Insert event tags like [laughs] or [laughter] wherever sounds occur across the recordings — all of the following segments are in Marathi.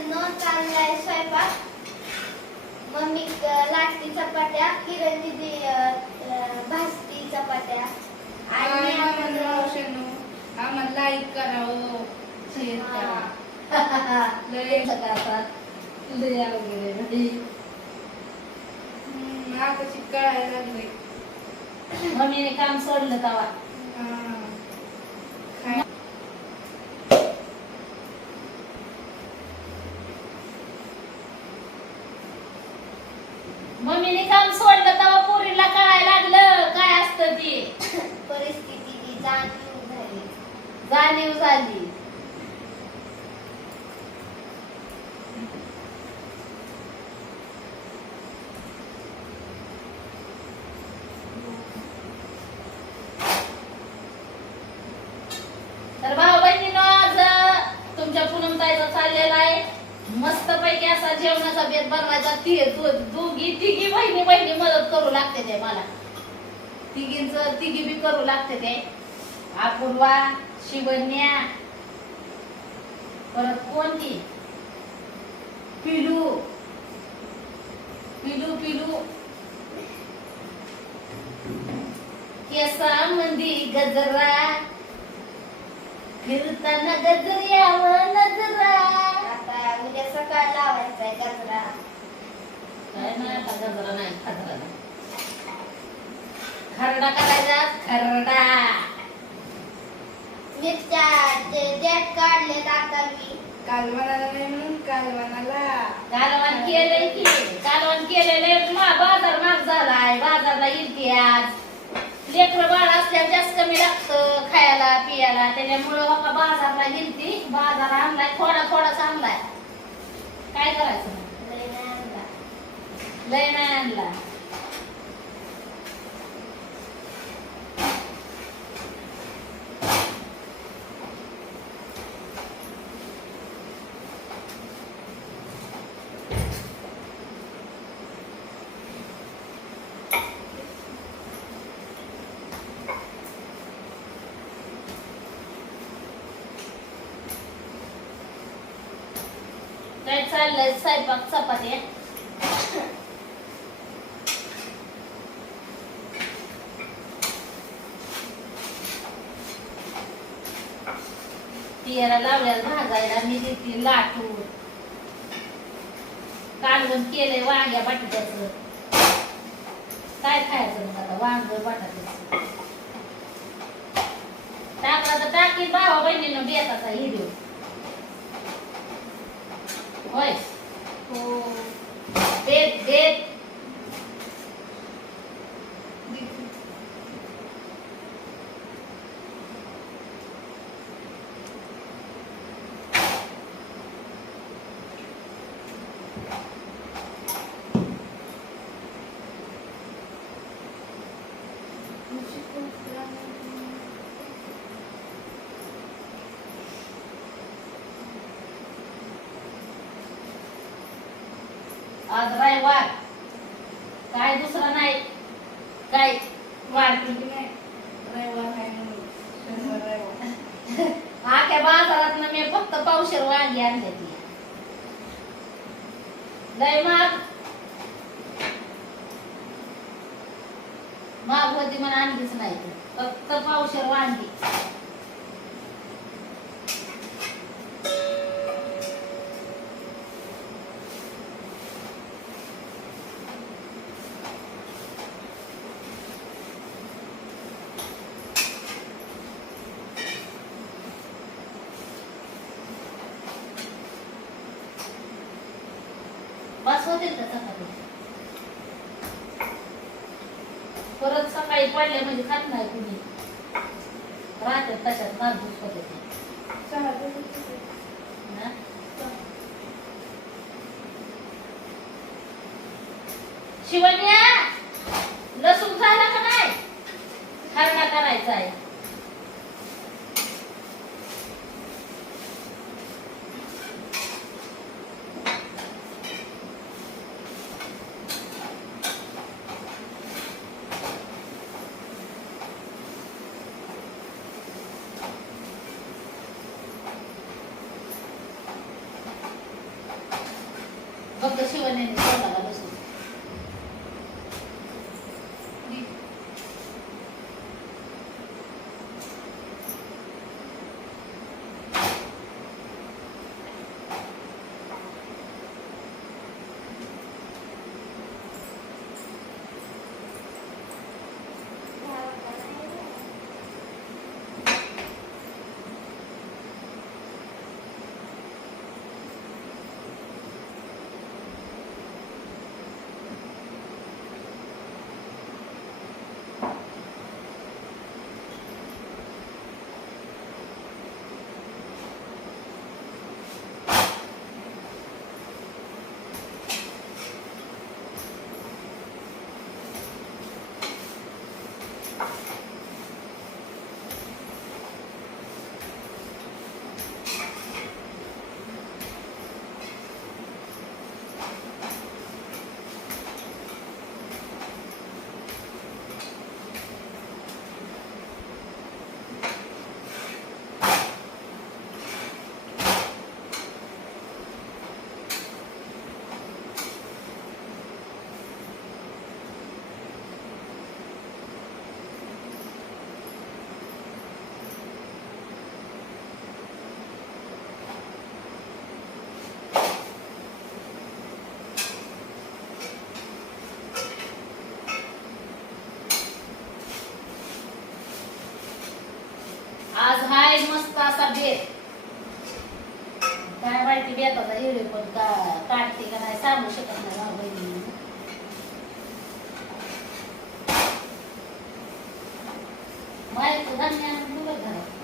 मित्रांनो चाललाय स्वयंपाक. मम्मी लाटती चपात्या किरण दिदी भाजती चपात्या. आणि आम्हाला- लाईक करावं शेअर करा. [laughs] लय. लय वगैरे घरी. कळायला लागले मम्मीने काम सोडलं तवा खाय मम्मीने काम सोडलं तवा पोरीला कळायला लागलं काय असतं ते परिस्थितीची जाणीव झाली जाणीव झाली तर भाऊ बहिणीनं आज तुमच्या पूनमताईचा चाललेला आहे मस्त असा जेवणाचा बेत बनवायचा ती दोघी तिघी बहिणी बहिणी मदत करू लागते ते मला. तिघींच तिघी बी करू लागते ते. अपूर्वा शिवन्या परत कोणती? पिलू. पिलू पिलू. केसा मंदी गजरा. फिरताना गजऱ्यावर नजरा. उद्या सकाळ लावायचा आहे गजरा काय नाही आता गजरा नाही खजरा नाही खरडा करायचा खरडा. मिरच्या जे देठ काढले आता मी. कालवणाला नाही म्हणून कालवणाला कालवण केलंय की कालवण केलेलं मा बाजार महाग झालाय बाजारला येते आज. लेकर बाळ असल्यावर जास्त कमी लागतं खायला पियाला. त्याच्यामुळं बाबा बाजारला गेलती बाजार आणलाय थोडा थोडाच आणलाय. काय करायचं मग? लय नाही आणला. लय नाही आणला काय चाललंय स्वयंपाक चपात्या पियाला लावल्याला भाजायला मी देते लाटून कालवण केलंय वांग्या बटाट्याचं काय खायचं मग आता वांग बटाट्याचं टाकला तर टाकी भावा बहिणीनं बेताचा place. आज रविवार काय दुसरं नाही. काय वाढती नाही रविवार आहे म्हणून. शनिवार रविवार. आख्या बाजारात मी फक्त पावशेर वांगी आणली ती. लय माग माग होती म्हणून आणलीच नाही. फक्त पावशेर वांगी. बस होतील का चपाती परत सकाळी पडले म्हणजे खात नाही कुणी राहते तशात नाजूक होते ते. चहा देते. ना? शिवन्या लसूण झाला का नाही खरडा करायचा आहे kasi 1 and 4 धान्य आणून ठेवलं घरात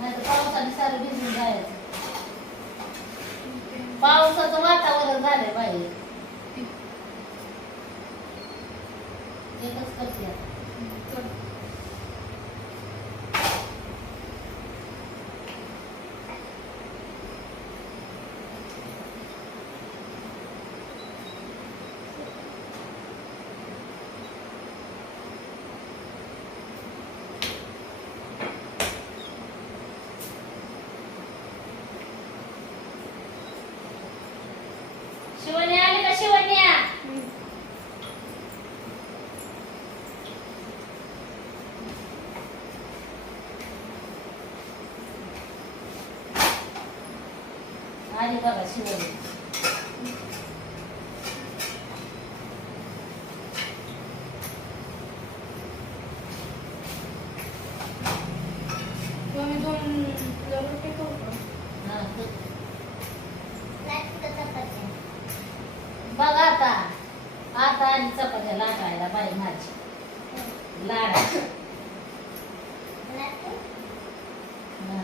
नाही तर पावसाने सारं भिजून जायचं पावसाचं वातावरण झालंय बाहेर एकच करते आता. शिवण्या आली का शिवण्या आली बघा शिवण्या तुम्ही दोन हजार रुपये करू का? हा, बघा आता आता आणि चपात्या लाटायला बाई माझी लाडायची लाटतं? हा.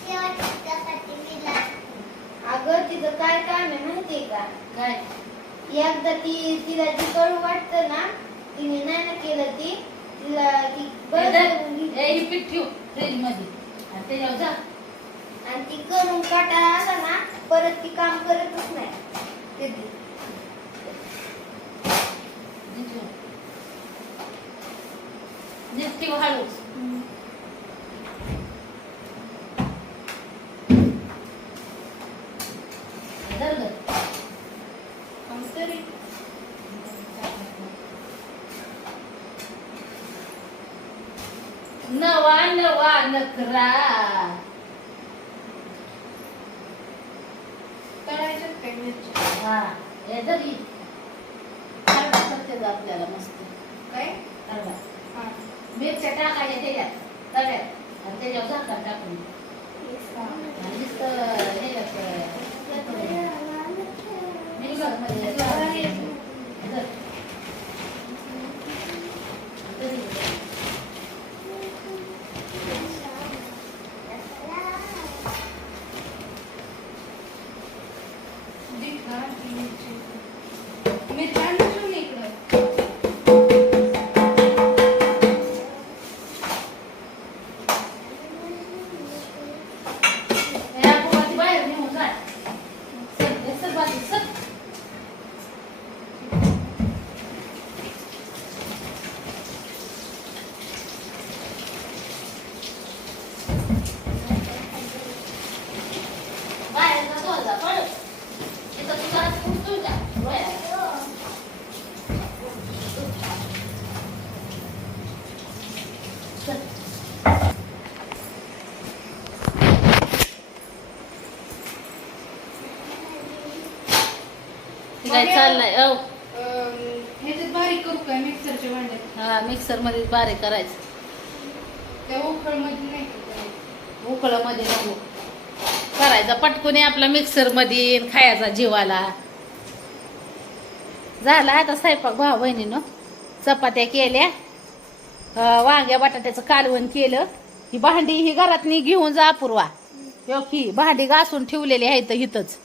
शेवटची चपाती मी लाटते. अगं तिचं काय काम आहे माहितीये का काय एकदा ती तिला जी करू वाटतं ना तिने नाही ना केलं ती तिला ती बरं करून घेतली. ए, ही पीठ ठेव फ्रीजमध्ये. आणि त्याच्यावर जा. आणि ती करून काटायला आला ना परत ती काम करतच नाही कधी. नीट ठेव. नीट ठेव हळूच धरलं. आणि तरी नवा तळायच्यात मिरच्या हा हे करते आपल्याला मस्त. काय? खरडा हा. मिरच्या टाकायच्या त्याच्यात तव्यात. आणि त्याच्यावर झाकण टाकून. आणि नुसतं ह्याच्यात, मिक्सरमध्ये धर. काय चाललंय. औ अं, ह्याच्यात बारीक करू काय मिक्सरच्या भांड्यात हा मिक्सरमध्ये बारीक करायचं. त्या नाही का करायचं? उकळमध्ये नको. करायचा पटकून आपला मिक्सरमध्ये खायचा जीवाला. झाला आता स्वयंपाक भाऊ बहिणीनं. चपात्या केल्या. अं, वांग्या बटाट्याचं कालवण केलं. ही भांडी ही घरात घेऊन जा अपूर्वा. हो की भांडी घासून ठेवलेली आहेत इथंच.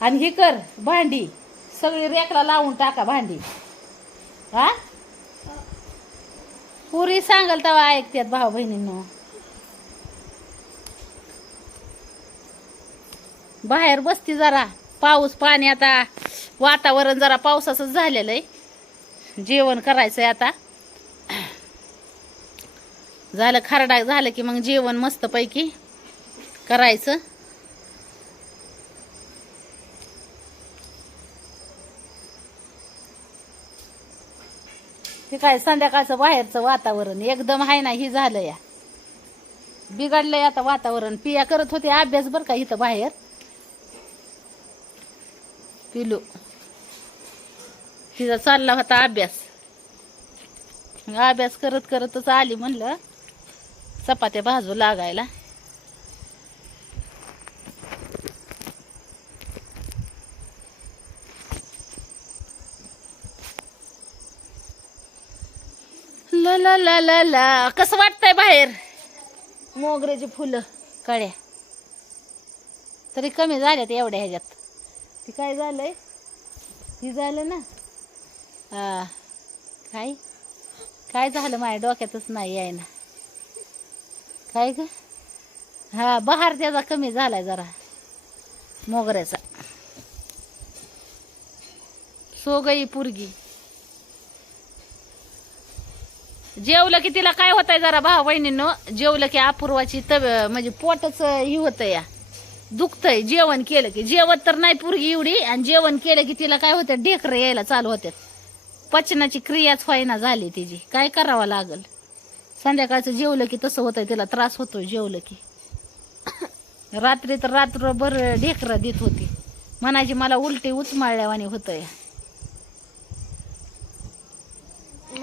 आणि ही कर भांडी. सगळी रेकला लावून टाका भांडी. हा? पुरी सांगाल तेव्हा ऐकतात भाऊ बहिणींनो. बाहेर बसती जरा. पाऊस पाणी आता वातावरण जरा पावसाचं झालेलं आहे. जेवण करायचंय आता. झालं खरडा झालं की मग जेवण मस्तपैकी करायचं. हे काय संध्याकाळचं बाहेरचं वातावरण एकदम आहे ना ही झालं या. बिघडलंय आता वातावरण. पिया करत होते अभ्यास बर का इथं बाहेर? पिलू. तिचा चालला होता अभ्यास. अभ्यास करत करतच आली म्हणलं चपात्या भाजू लागायला. ला ला ला. ला कसं वाटतंय बाहेर? मोगऱ्याची फुलं कळ्या. तरी कमी झाल्यात एवढ्या ह्याच्यात. ती काय झालंय? ती झालं ना? हा. काय? काय झालं माझ्या डोक्यातच नाही आहे ना काय ग? हा बहार त्याचा कमी झालाय जरा. मोगऱ्याचा. सोगई पुरगी. जेवलं की तिला काय होतंय जरा भाऊ बहिणीनं? जेवलं की अपूर्वाची तब म्हणजे पोटच ही होतं या. दुखतंय. जेवण केलं की. जेवत तर नाही पुरगी एवढी. आणि जेवण केलं की तिला काय होतं ढेकरं यायला चालू होत्यात. पचनाची क्रियाच व्हायना झाली तिची. काय करावं लागल? संध्याकाळचं जेवलं की तसं होतंय. तिला त्रास होतो जेवलं की. [coughs] रात्री तर रात्रभर ढेकरं देत होती. म्हणायची मला उलटी उचमाळल्यावानी होतंय.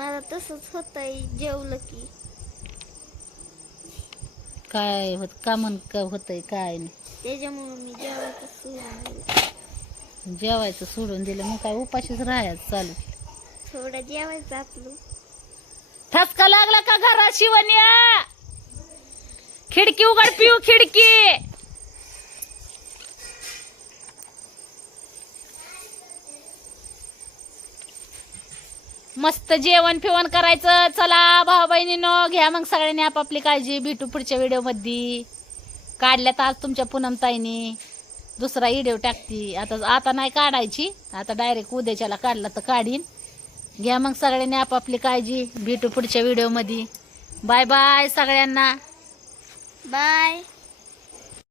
मला तसंच होतंय जेवलं की. काय होत का म्हण का होतंय काय नाही. त्याच्यामुळे मी जेवायचं सोडून दिलं. जेवायचं सोडून दिलं मग काय उपाशीच राहायचं चालू. थोडं जेवायचं आपलं. ठसका लागला का घरात शिवण्या? खिडकी उघड पिऊ खिडकी! मस्त जेवण फिवण करायचं. चला भाऊ बहिणीनो घ्या मग सगळ्यांनी आपापली काळजी. भेटू पुढच्या व्हिडिओमध्ये काढल्या काढल्यात आज तुमच्या पूनमताईनी दुसरा व्हिडिओ टाकती. आता आता नाही काढायची. आता डायरेक्ट उद्याच्याला काढला तर काढीन. घ्या मग सगळ्यांनी आपापली काळजी. भेटू पुढच्या व्हिडिओमध्ये बाय बाय सगळ्यांना. बाय